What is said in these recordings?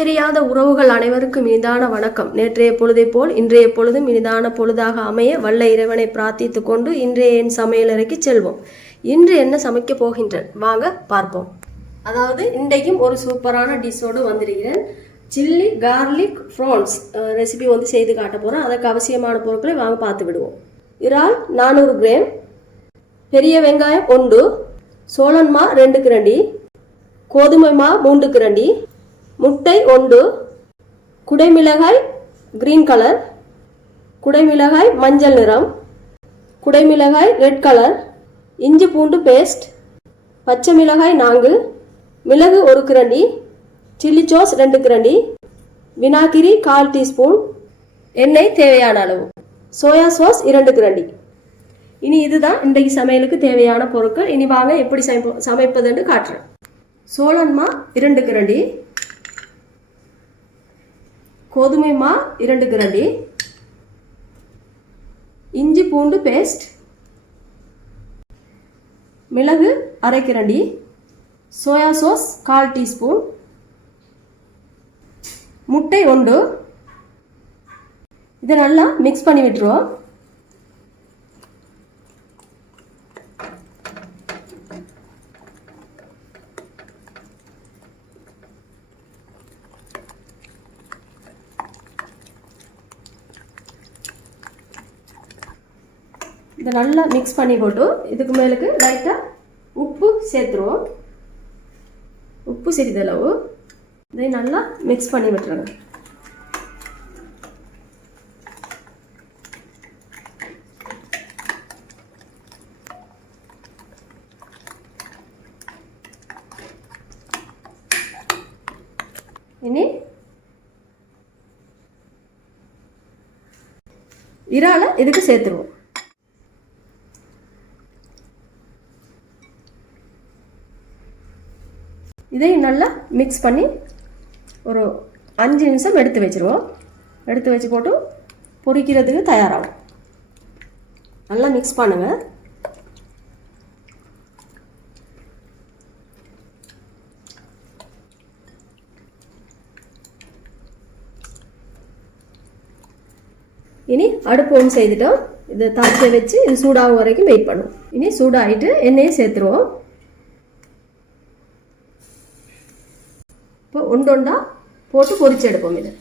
தெரியாத உறவுகள் அனைவருக்கும் இனிதான வணக்கம். நேற்றைய பொழுதை போல் இன்றைய பொழுதும் இனிதான பொழுதாக அமைய வல்ல இறைவனை பிரார்த்தித்து கொண்டு இன்றைய என் சமையலறைக்கு செல்வோம். இன்று என்ன சமைக்க போகின்றேன் வாங்க பார்ப்போம். அதாவது இன்றைக்கும் ஒரு சூப்பரான டிஷ்ஷோடு வந்திருக்கிறேன். சில்லி கார்லிக் ப்ரான்ஸ் ரெசிபி செய்து காட்ட போகிறேன். அதற்கு அவசியமான பொருட்களை வாங்க பார்த்து விடுவோம். இறால் 400 கிராம், பெரிய வெங்காயம் 1, சோளன் மா 2 கிரண்டி, கோதுமை மா 3 கிரண்டி, முட்டை 1, குடைமிளகாய் கிரீன் கலர், குடைமிளகாய் மஞ்சள் நிறம், குடைமிளகாய் ரெட் கலர், இஞ்சி பூண்டு பேஸ்ட், பச்சை மிளகாய் 4, மிளகு 1 கிரண்டி, சில்லி சாஸ் 2 கிரண்டி, வினாகிரி 1/4 டீஸ்பூன், எண்ணெய் தேவையான அளவு, சோயா சாஸ் 2 கிரண்டி. இனி இதுதான் இன்றைக்கு சமையலுக்கு தேவையான பொருட்கள். இனி வாங்க எப்படி சமைப்பதுன்னு காட்டுறேன். சோளன் மா 2 கிரண்டி, கோதுமை மா 2 கிரண்டி, இஞ்சி பூண்டு பேஸ்ட், மிளகு 1/2 கிரண்டி, சோயா சாஸ் 1/4 டீஸ்பூன், முட்டை 1. இதை நல்லா மிக்ஸ் பண்ணி விட்டுருவோம். இதை நல்லா மிக்ஸ் பண்ணி போட்டு இதுக்கு மேலுக்கு லைட்டாக உப்பு சேர்த்துருவோம். உப்பு சிறிதளவு இதை நல்லா மிக்ஸ் பண்ணி விட்டுருங்க. இனி இறாலை இதுக்கு சேர்த்துருவோம். இதை நல்லா மிக்ஸ் பண்ணி ஒரு 5 நிமிஷம் எடுத்து வச்சுருவோம். எடுத்து வச்சு போட்டு பொரிக்கிறதுக்கு தயாராகும். நல்லா மிக்ஸ் பண்ணுங்க. இனி அடுப்பு ஒன்று செய்துட்டோம். இதை தாளிக்க வச்சு இது சூடாகும் வரைக்கும் வெயிட் பண்ணுவோம். இனி சூடாகிட்டு எண்ணெயை சேர்த்துருவோம். இப்போ ஒன்றொண்டா போட்டு பொரிச்சு எடுப்போம். இதை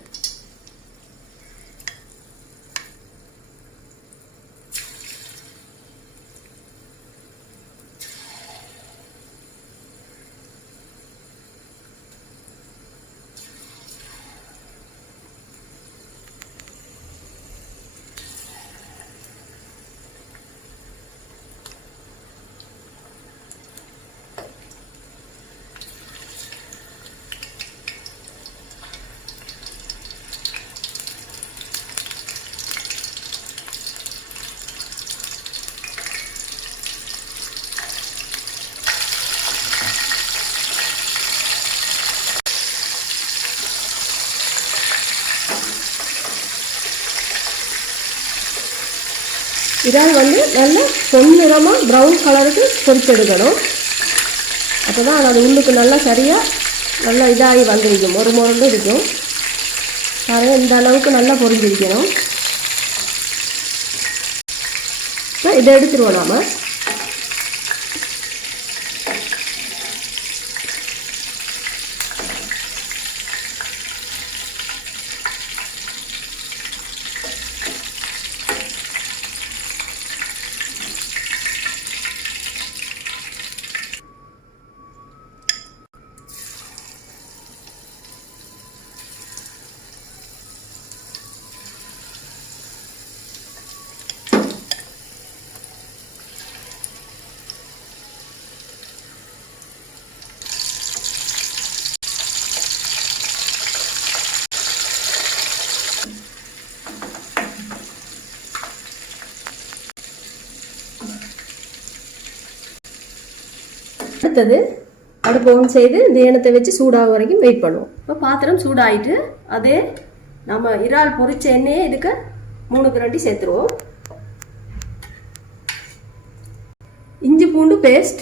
இறால் நல்ல பொன்னிறமாக ப்ரௌன் கலருக்கு பொரிச்செடுக்கணும். அப்போ தான் அது உள்ளுக்கு நல்லா சரியாக நல்லா இதாகி வந்துருக்கும். ஒரு முரண்டு இருக்கும். பாருங்க, இந்த அளவுக்கு நல்லா பொரிஞ்சிருக்கணும். இப்போ இதை எடுத்துருவோம் நாம். அடுத்தது அடுப்பு ஆன் செய்து இந்த எண்ணெயை வச்சு சூடாக வரைக்கும் வெயிட் பண்ணுவோம். இப்போ பாத்திரம் சூடாகிட்டு அதே நம்ம இறால் பொரிச்ச எண்ணெயை இதுக்கு 3 கிரண்டி சேர்த்துருவோம். இஞ்சி பூண்டு பேஸ்ட்,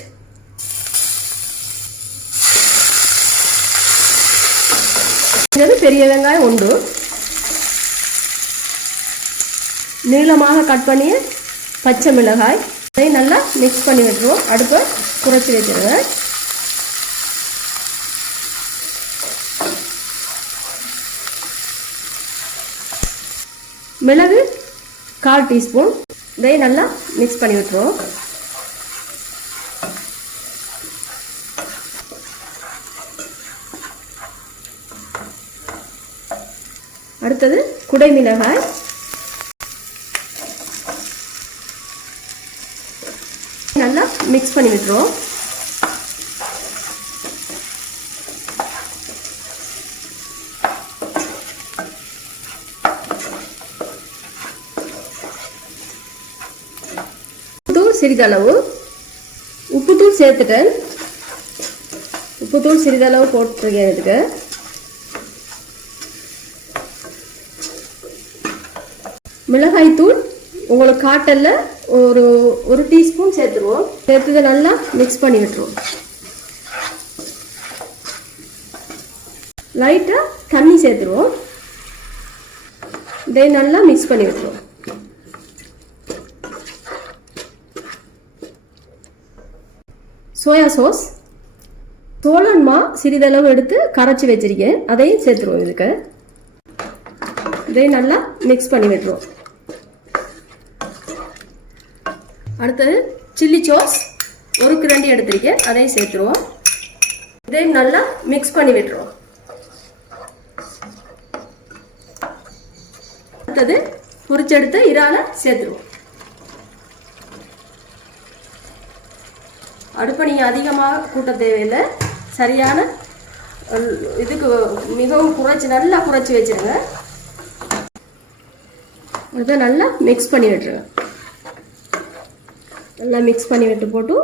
பெரிய வெங்காயம் உண்டு, நீளமாக கட் பண்ணிய பச்சை மிளகாய், அதை நல்லா மிக்ஸ் பண்ணி விட்டுருவோம். அடுப்பை குறைச்சி வச்சிருங்க. மிளகு 1/4 டீஸ்பூன், இதை நல்லா மிக்ஸ் பண்ணி விட்டுருவோம். அடுத்தது குடை மிளகாய், நல்லா மிக்ஸ் பண்ணி விட்டுருவோம். சிறிதளவு உப்புத்தூள் சேர்த்துட்டேன். உப்புத்தூள் சிறிதளவு போட்டுருக்கேன். இதுக்கு மிளகாய் தூள் உங்களுக்கு காட்டல்ல ஒரு டீஸ்பூன் சேர்த்துருவோம். சேர்த்து நல்லா மிக்ஸ் பண்ணி விட்டுருவோம். லைட்டா தண்ணி சேர்த்துருவோம். இதை நல்லா மிக்ஸ் பண்ணி விட்டுருவோம். சோயா சாஸ், சோளன்மா சிறிதளவு எடுத்து கரைச்சி வச்சிருக்கேன், அதையும் சேர்த்துருவோம். இதுக்கு இதை நல்லா மிக்ஸ் பண்ணி விட்டுருவோம். அடுத்தது சில்லி சாஸ் 1 கிரண்டி எடுத்திருக்கேன், அதையும் சேர்த்துருவோம். இதையும் நல்லா மிக்ஸ் பண்ணி விட்டுருவோம். அடுத்தது பொரிச்செடுத்த இறாலை சேர்த்துருவோம். அடுப்பை நீங்கள் அதிகமாக கூட்ட தேவையில்லை. சரியான இதுக்கு மிகவும் நல்லா குறைச்சி வச்சுருங்க. அதை நல்லா மிக்ஸ் பண்ணி விட்டுருங்க. நல்லா மிக்ஸ் பண்ணி விட்டு போட்டு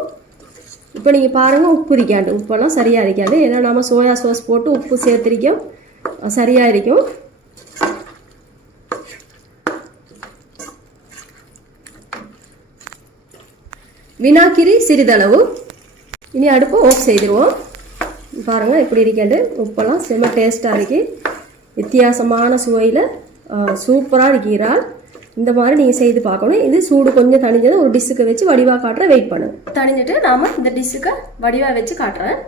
இப்போ நீங்கள் பாருங்கள், உப்பு இருக்காண்டு, உப்பெல்லாம் சரியாக இருக்காது. ஏன்னா நம்ம சோயா சாஸ் போட்டு உப்பு சேர்த்துருக்கோம், சரியாக இருக்கும். வினாக்கிரி சிறிதளவு. இனி அடுப்பு ஆஃப் செய்திருவோம். பாருங்கள் எப்படி இருக்காண்டு, உப்பெல்லாம் செம்ம டேஸ்ட்டாக இருக்கு. வித்தியாசமான சுவையில் சூப்பராக இருக்கிறாள். இந்த மாதிரி நீங்கள் செய்து பார்க்கணும். இது சூடு கொஞ்சம் தணிஞ்சதை ஒரு டிஷ்ஷுக்கு வச்சு வடிவாக காட்டுற வெயிட் பண்ணுங்க. தணிஞ்சிட்டு நாம் இந்த டிஷ்ஷுக்கு வடிவாக வச்சு காட்டுறேன்.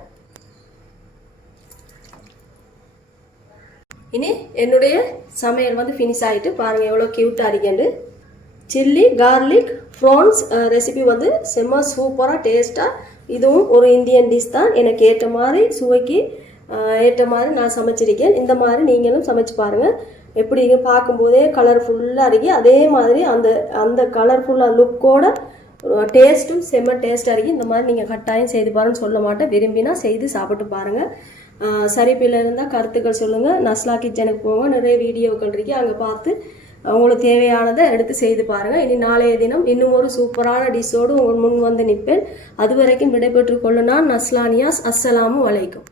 இனி என்னுடைய சமையல் வந்து ஃபினிஷ் ஆகிட்டு பாருங்கள் எவ்வளோ க்யூட்டாக இருக்கேண்டு. சில்லி கார்லிக் ப்ரான்ஸ் ரெசிபி வந்து செம்ம சூப்பராக டேஸ்ட்டாக. இதுவும் ஒரு இந்தியன் டிஷ் தான். எனக்கு ஏற்ற மாதிரி சுவைக்கு ஏற்ற மாதிரி நான் சமைச்சிருக்கேன். இந்த மாதிரி நீங்களும் சமைச்சு பாருங்கள். எப்படி பார்க்கும்போதே கலர்ஃபுல்லாக இருக்கு. அதே மாதிரி அந்த கலர்ஃபுல்லாக லுக்கோட டேஸ்ட்டும் செம்ம டேஸ்ட்டாக இருக்குது. இந்த மாதிரி நீங்கள் கட்டாயம் செய்து பாருன்னு சொல்ல மாட்டேன். விரும்பினா செய்து சாப்பிட்டு பாருங்கள். சரிப்பில் இருந்தால் கருத்துக்கள் சொல்லுங்கள். நஸ்லா கிச்சனுக்கு போங்க, நிறைய வீடியோக்கள் இருக்குது, அங்கே பார்த்து உங்களுக்கு தேவையானதை எடுத்து செய்து பாருங்கள். இனி நாளைய தினம் இன்னும் ஒரு சூப்பரான டிஷ்ஷோடு முன் வந்து நிற்பேன். அது வரைக்கும் விடைபெற்று கொள்ளுனா நஸ்லானியாஸ். அஸ்ஸலாமு அலைக்கும்.